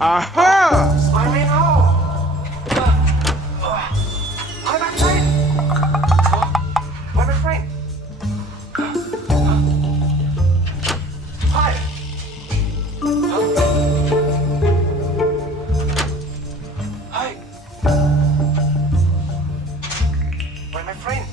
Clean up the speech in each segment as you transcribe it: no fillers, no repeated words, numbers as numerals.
Aha! Spider-Man home! Hi, my friend! Where's my friend? Hi! Hi! Where's my friend?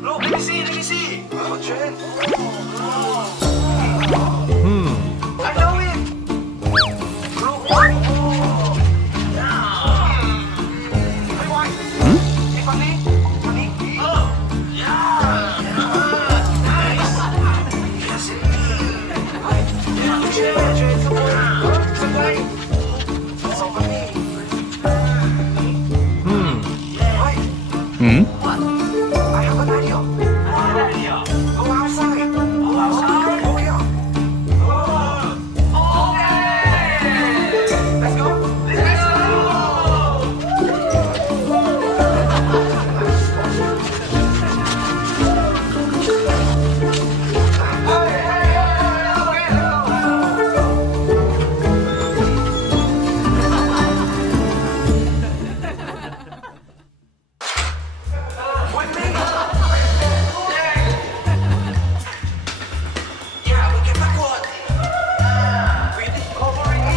Look, let me see. Oh, Jen. I know it. Look, what? Hey, what? Hey, funny? Oh, yeah. Nice. Yes. Hey, Jen, it's a play. So funny. Hey. What? I have an idea. Go outside. Go here. Okay. Let's go. With me. Yeah, we get backward. Breathe, covering it.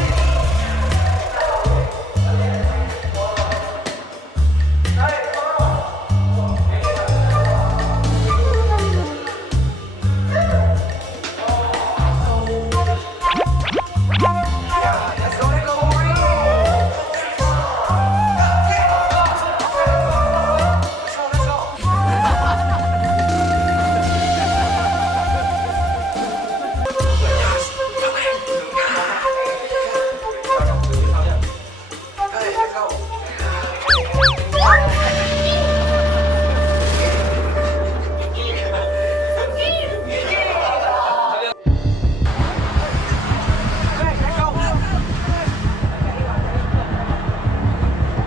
Yeah, let's go. Let's go. Hey, let's go. Hey, let's go.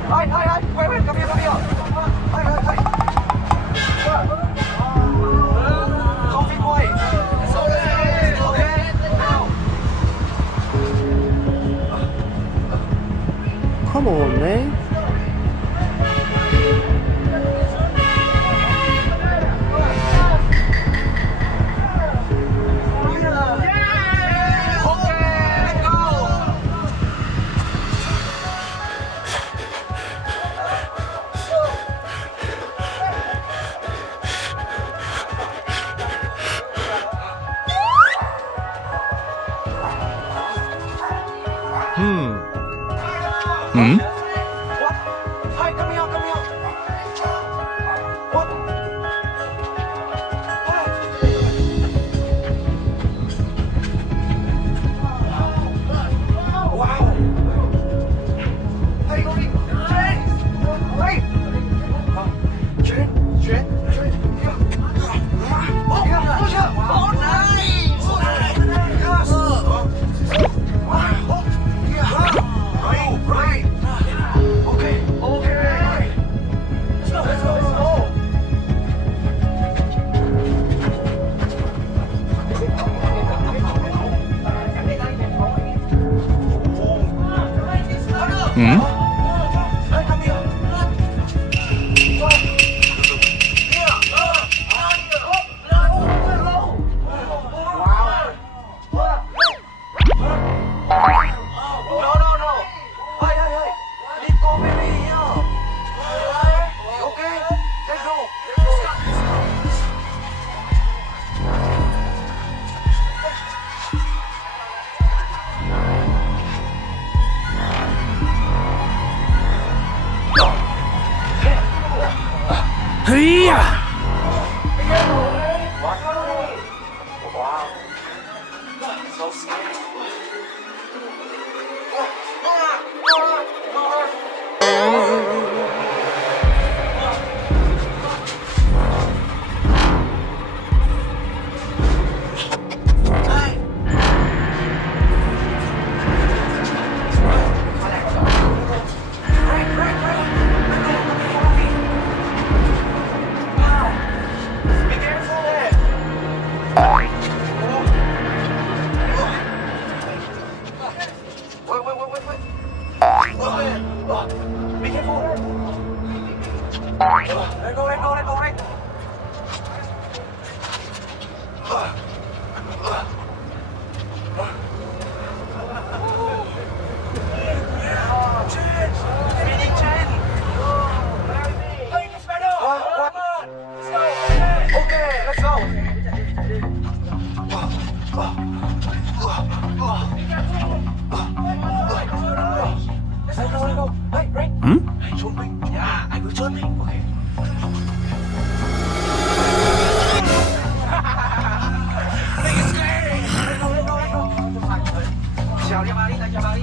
Hi. Wait, come here. Hi. Coffee boy. It's okay. Now. Come on, man. Okay, let's go. เฮ้ย Wow. So scary. Be careful there. Wait. Be careful. Let go. Chen. Hey, it's better. What? Okay, let's go. Let's go. Hey, Ray. Hey, shoot me. Yeah, I will shoot me. Okay. Make it scary. Let's go. Chào cho bà đi, chào bà đi.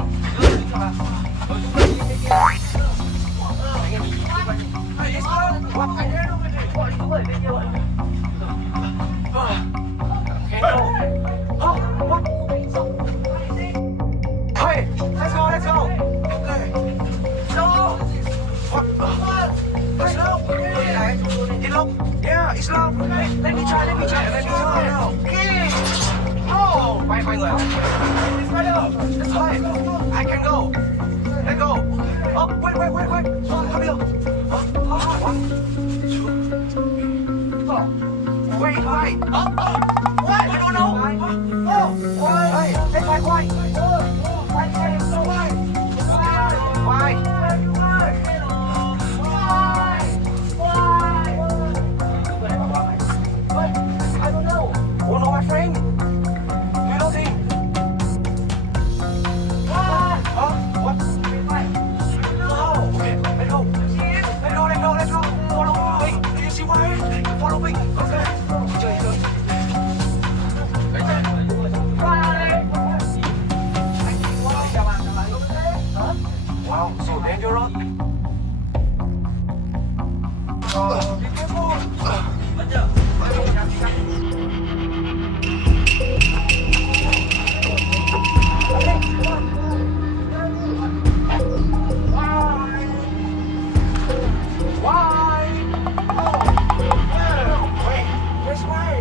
Hey, let's go. What? I hear you. What? You wait, video. Okay, no. Huh? What? Hey, let's go. Okay. No. What? Let's go. Islam? Yeah, Islam. Let me try. Okay. Oh, quay người. Let's go. I can go. Let's go. Oh, wait. Come here. What? Wait. What? I don't know. Hey, why? Why? I don't know. Oh no, my friend. You don't see. What? No. Okay, let's go. Follow me. Do you see why? Follow me. Okay. Chơi. Wow, so dangerous. Be careful. Why? Wait, this way.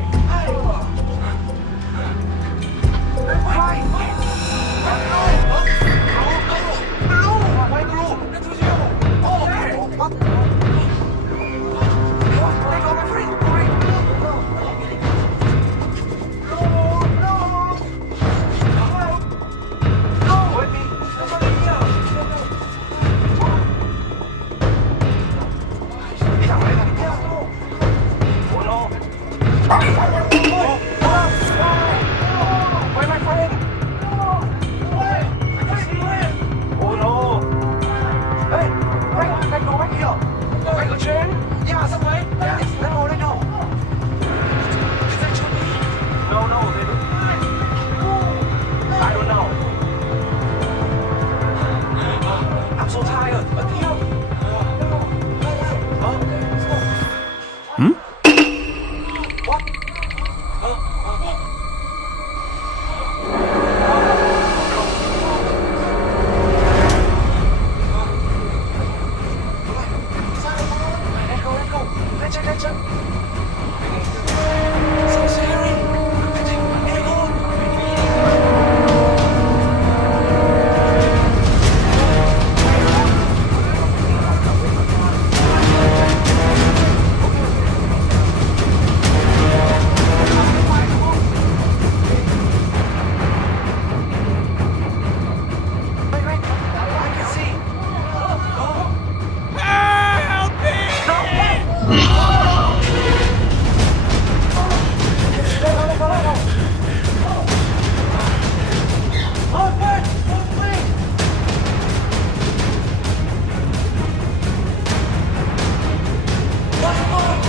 What?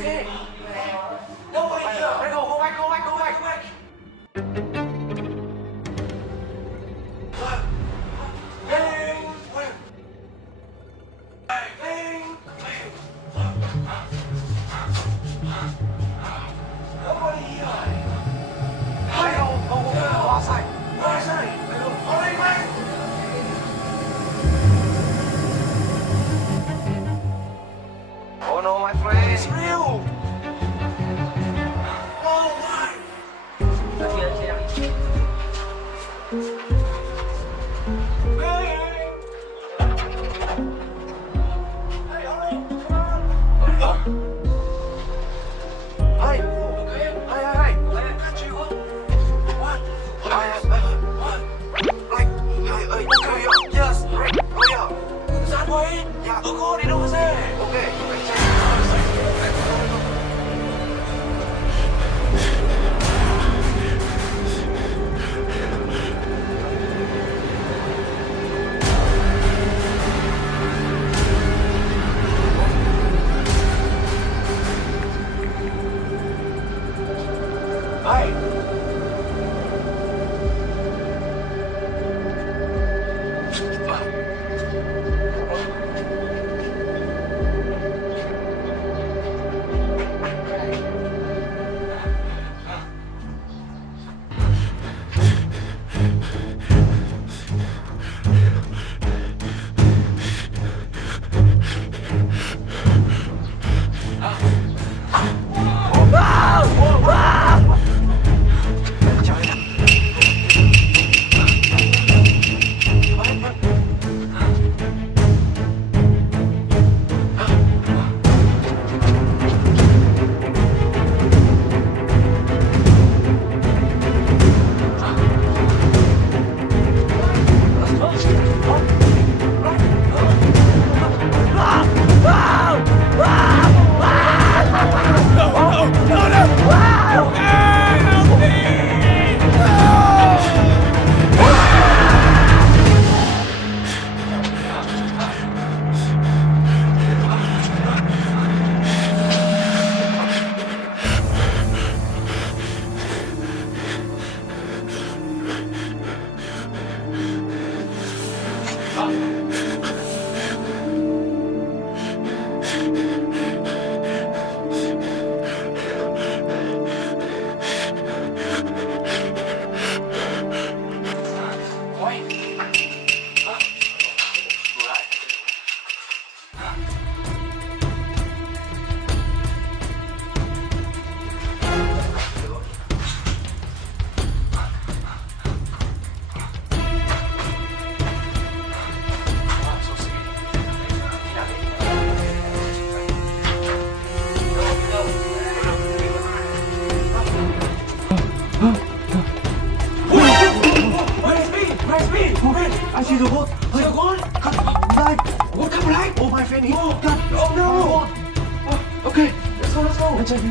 okay. Nobody here. Let go back. Nobody here. Hãy đâu, hóa sai. Ôi, mày. Oh no, my friend. It's real. Oh my. I see the boat. The goal? Right. What come right? Oh, my friend, he Oh, got. oh no. Okay. Let's go. Let's check.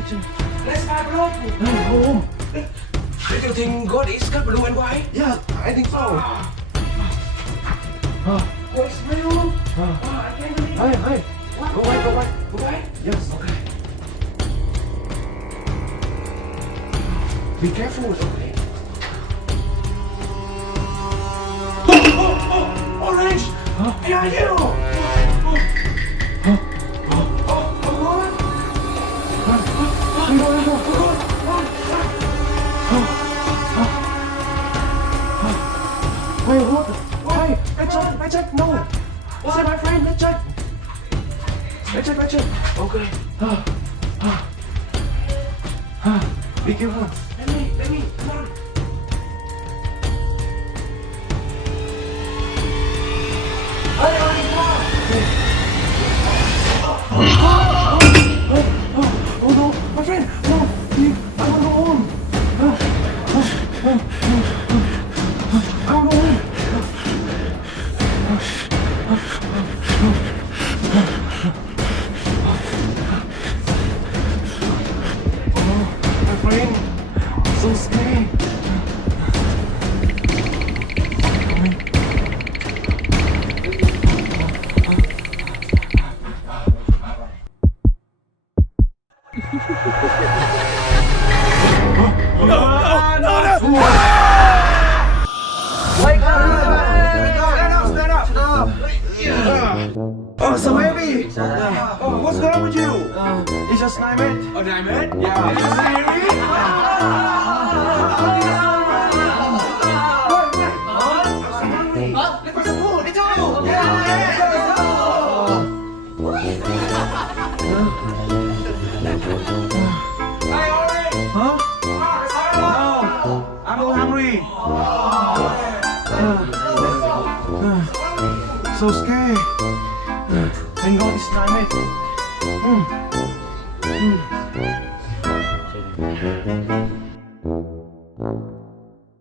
Let's have a look. Go home. Do you think God is cut blue and white? Yeah, I think so. Oh, it's real. I can't believe it. Hey. Go away. Go right? Yes. Okay. Be careful. Okay. Oh, orange. Behind you. Wait, what? Wait, let's check. No. What's my friend? Let's check. Okay. Be careful. Let me, come on. Oh no, my friend. No, I want to go home. I want to go home. My friend, so scary. Oh, what's wrong with you? It's just nightmare. A diamond? Yeah. Huh? No, I'm not hungry. So scared. Thank God it's nightmare.